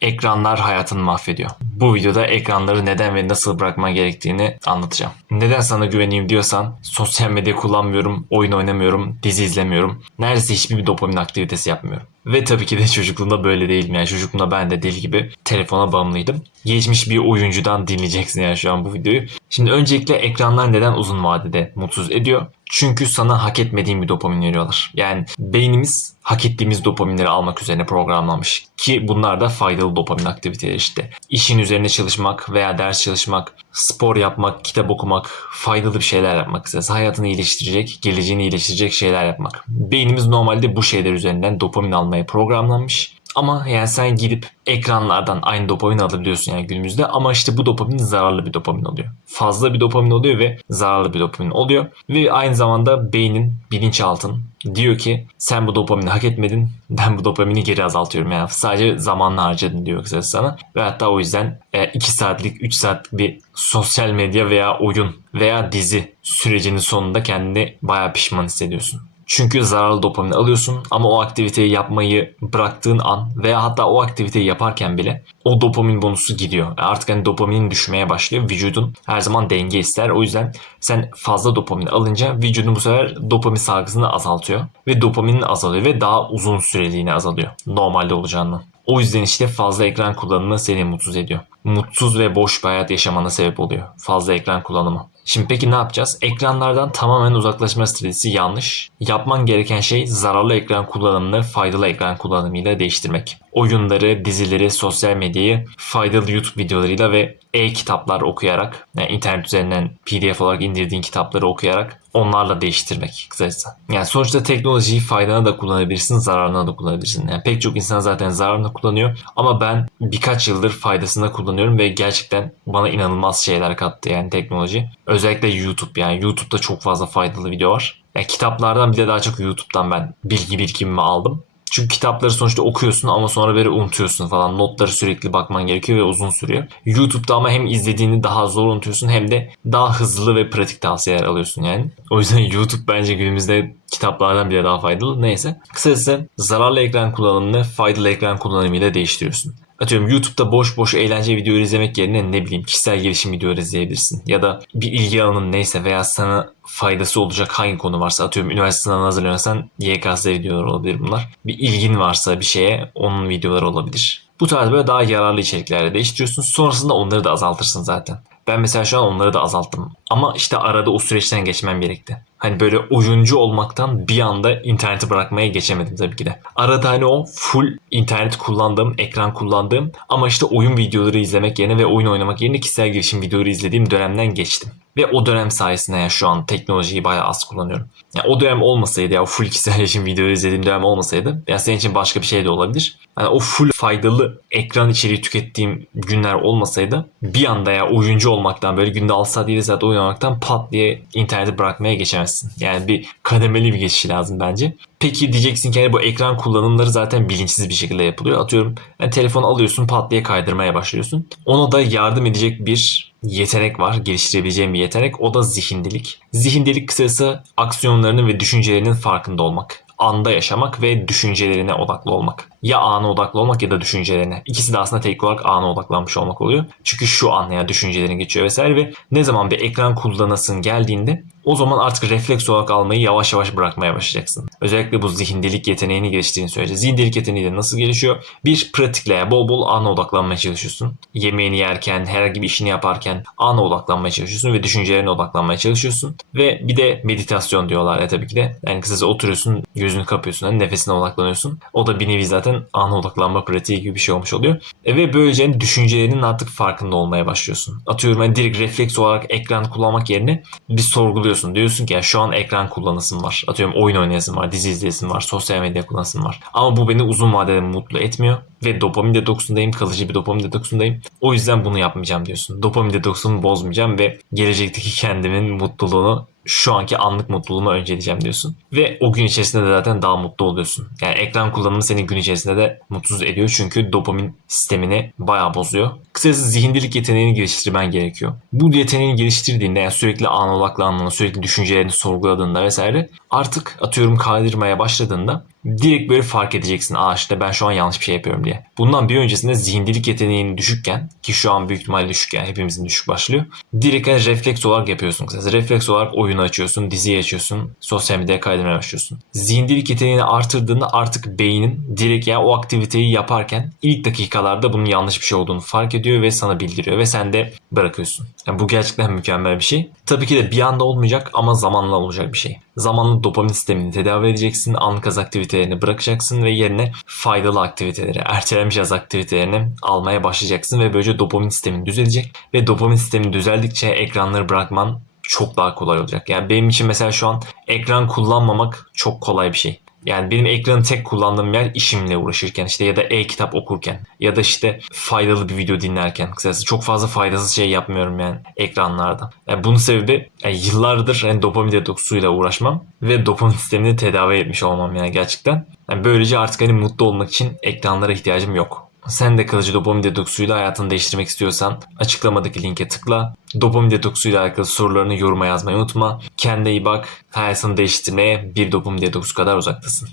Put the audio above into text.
Ekranlar hayatını mahvediyor. Bu videoda ekranları neden ve nasıl bırakman gerektiğini anlatacağım. Neden sana güveneyim diyorsan sosyal medya kullanmıyorum, oyun oynamıyorum, dizi izlemiyorum. Neredeyse hiçbir dopamin aktivitesi yapmıyorum. Ve tabii ki de çocukluğumda böyle değilim. Yani çocukluğumda ben de deli gibi telefona bağımlıydım. Geçmiş bir oyuncudan dinleyeceksin yani şu an bu videoyu. Şimdi öncelikle ekranlar neden uzun vadede mutsuz ediyor? Çünkü sana hak etmediğin bir dopamin veriyorlar. Yani beynimiz hak ettiğimiz dopaminleri almak üzerine programlanmış. Ki bunlar da faydalı dopamin aktiviteleri işte. İşin üzerine çalışmak veya ders çalışmak, spor yapmak, kitap okumak, faydalı bir şeyler yapmak kısacası. Hayatını iyileştirecek, geleceğini iyileştirecek şeyler yapmak. Beynimiz normalde bu şeyler üzerinden dopamin almaya programlanmış. Ama yani sen gidip ekranlardan aynı dopamin alabiliyorsun yani günümüzde ama işte bu dopamin zararlı bir dopamin oluyor. Fazla bir dopamin oluyor ve zararlı bir dopamin oluyor. Ve aynı zamanda beynin, bilinçaltın diyor ki sen bu dopamini hak etmedin ben bu dopamini geri azaltıyorum yani sadece zamanla harcadın diyor kısacası sana. Ve hatta o yüzden 2 saatlik 3 saatlik bir sosyal medya veya oyun veya dizi sürecinin sonunda kendini bayağı pişman hissediyorsun. Çünkü zararlı dopamin alıyorsun ama o aktiviteyi yapmayı bıraktığın an veya hatta o aktiviteyi yaparken bile o dopamin bonusu gidiyor. Artık hani dopaminin düşmeye başlıyor. Vücudun her zaman denge ister. O yüzden sen fazla dopamin alınca vücudun bu sefer dopamin salgısını azaltıyor. Ve dopaminin azalıyor ve daha uzun süreliğine azalıyor. Normalde olacağından. O yüzden işte fazla ekran kullanımı seni mutsuz ediyor. Mutsuz ve boş bir hayat yaşamana sebep oluyor. Fazla ekran kullanımı. Şimdi peki ne yapacağız? Ekranlardan tamamen uzaklaşma stratejisi yanlış. Yapman gereken şey zararlı ekran kullanımını faydalı ekran kullanımıyla değiştirmek. Oyunları, dizileri, sosyal medyayı faydalı YouTube videolarıyla ve e-kitaplar okuyarak, yani internet üzerinden PDF olarak indirdiğin kitapları okuyarak onlarla değiştirmek kısacası. Yani sonuçta teknolojiyi faydana da kullanabilirsin, zararına da kullanabilirsin. Yani pek çok insan zaten zararına kullanıyor ama ben birkaç yıldır faydasına kullanıyorum ve gerçekten bana inanılmaz şeyler kattı yani teknoloji. Özellikle YouTube yani YouTube'da çok fazla faydalı video var. Yani kitaplardan bile daha çok YouTube'dan ben bilgi birikimimi aldım. Çünkü kitapları sonuçta okuyorsun ama sonra böyle unutuyorsun falan. Notları sürekli bakman gerekiyor ve uzun sürüyor. YouTube'da ama hem izlediğini daha zor unutuyorsun hem de daha hızlı ve pratik tavsiyeler alıyorsun yani. O yüzden YouTube bence günümüzde kitaplardan bile daha faydalı. Neyse. Kısacası zararlı ekran kullanımını faydalı ekran kullanımıyla değiştiriyorsun. Atıyorum YouTube'da boş boş eğlence videoları izlemek yerine ne bileyim kişisel gelişim videoları izleyebilirsin. Ya da bir ilgi alanın neyse veya sana faydası olacak hangi konu varsa atıyorum üniversite sınavına hazırlanıyorsan YKS videoları olabilir bunlar. Bir ilgin varsa bir şeye onun videoları olabilir. Bu tarz böyle daha yararlı içeriklerle değiştiriyorsun. Sonrasında onları da azaltırsın zaten. Ben mesela şu an onları da azalttım. Ama işte arada o süreçten geçmem gerekti. Hani böyle oyuncu olmaktan bir anda interneti bırakmaya geçemedim tabii ki de. Arada hani o full internet kullandığım, ekran kullandığım ama işte oyun videoları izlemek yerine ve oyun oynamak yerine kişisel gelişim videoları izlediğim dönemden geçtim. Ve o dönem sayesinde yani şu an teknolojiyi bayağı az kullanıyorum. Yani o dönem olmasaydı ya full kişisel gelişim videoları izlediğim dönem olmasaydı ya senin için başka bir şey de olabilir. Yani o full faydalı ekran içeriği tükettiğim günler olmasaydı bir anda ya oyuncu olmaktan böyle günde 6 saat 7 saat oynamaktan pat diye interneti bırakmaya geçemezsin. Yani bir kademeli bir geçiş lazım bence. Peki diyeceksin ki hani bu ekran kullanımları zaten bilinçsiz bir şekilde yapılıyor. Atıyorum yani telefon alıyorsun pat diye kaydırmaya başlıyorsun. Ona da yardım edecek bir yetenek var. Geliştirebileceğim bir yetenek. O da zihindelik. Zihindelik kısası aksiyonlarının ve düşüncelerinin farkında olmak anda yaşamak ve düşüncelerine odaklı olmak. Ya ana odaklı olmak ya da düşüncelerine. İkisi de aslında tek olarak ana odaklanmış olmak oluyor. Çünkü şu an ya düşüncelerin geçiyor vesaire ve ne zaman bir ekran kullanasın geldiğinde o zaman artık refleks olarak almayı yavaş yavaş bırakmaya başlayacaksın. Özellikle bu zihindelik yeteneğini geliştirdiğin sürece. Zihindelik yeteneği de nasıl gelişiyor? Bir pratikle bol bol ana odaklanmaya çalışıyorsun. Yemeğini yerken, herhangi bir işini yaparken ana odaklanmaya çalışıyorsun ve düşüncelerine odaklanmaya çalışıyorsun. Ve bir de meditasyon diyorlar ya tabii ki de. Yani kısacası oturuyorsun, gözünü kapıyorsun, hani nefesine odaklanıyorsun. O da bir nevi zaten ana odaklanma pratiği gibi bir şey olmuş oluyor. E ve böylece hani düşüncelerinin artık farkında olmaya başlıyorsun. Atıyorum hani direkt refleks olarak ekran kullanmak yerine bir sorguluyorsun. Diyorsun ki ya şu an ekran kullanısım var. Atıyorum oyun oynayasım var, dizi izleyesim var, sosyal medya kullanasım var. Ama bu beni uzun vadede mutlu etmiyor. Ve dopamin detoksundayım, kalıcı bir dopamin detoksundayım. O yüzden bunu yapmayacağım diyorsun. Dopamin detoksumu bozmayacağım ve gelecekteki kendimin mutluluğunu şu anki anlık mutluluğumu önceleyeceğim diyorsun. Ve o gün içerisinde de zaten daha mutlu oluyorsun. Yani ekran kullanımı seni gün içerisinde de mutsuz ediyor. Çünkü dopamin sistemini bayağı bozuyor. Kısacası zihindelik yeteneğini geliştirmen gerekiyor. Bu yeteneğini geliştirdiğinde yani sürekli ana odaklandığında, sürekli düşüncelerini sorguladığında vesaire artık atıyorum kaydırmaya başladığında direkt böyle fark edeceksin. Aa işte ben şu an yanlış bir şey yapıyorum diye. Bundan bir öncesinde zihindilik yeteneğin düşükken ki şu an büyük ihtimalle düşük yani hepimizin düşük başlıyor. Direkt hani refleks olarak yapıyorsun. Kısacası refleks olarak oyunu açıyorsun, diziyi açıyorsun, sosyal medyaya kaydırmaya başlıyorsun. Zihindilik yeteneğini artırdığında artık beynin direkt yani o aktiviteyi yaparken ilk dakikalarda bunun yanlış bir şey olduğunu fark ediyor ve sana bildiriyor ve sen de bırakıyorsun. Yani bu gerçekten mükemmel bir şey. Tabii ki de bir anda olmayacak ama zamanla olacak bir şey. Zamanla dopamin sistemini tedavi edeceksin, anlık haz aktivitelerini bırakacaksın ve yerine faydalı aktiviteleri, haz aktivitelerini almaya başlayacaksın ve böylece dopamin sistemin düzelecek ve dopamin sistemin düzeldikçe ekranları bırakman çok daha kolay olacak. Yani benim için mesela şu an ekran kullanmamak çok kolay bir şey. Yani benim ekranı tek kullandığım yer işimle uğraşırken işte ya da e-kitap okurken ya da işte faydalı bir video dinlerken. Kısacası çok fazla faydasız şey yapmıyorum yani ekranlarda. Yani bunun sebebi yani yıllardır hani dopamin detoksuyla uğraşmam ve dopamin sistemini tedavi etmiş olmam yani gerçekten. Yani böylece artık hani mutlu olmak için ekranlara ihtiyacım yok. Sen de kalıcı dopamin detoksuyla hayatını değiştirmek istiyorsan açıklamadaki linke tıkla. Dopamin detoksuyla alakalı sorularını yoruma yazmayı unutma. Kendine iyi bak. Hayatını değiştirmeye bir dopamin detoksu kadar uzaktasın.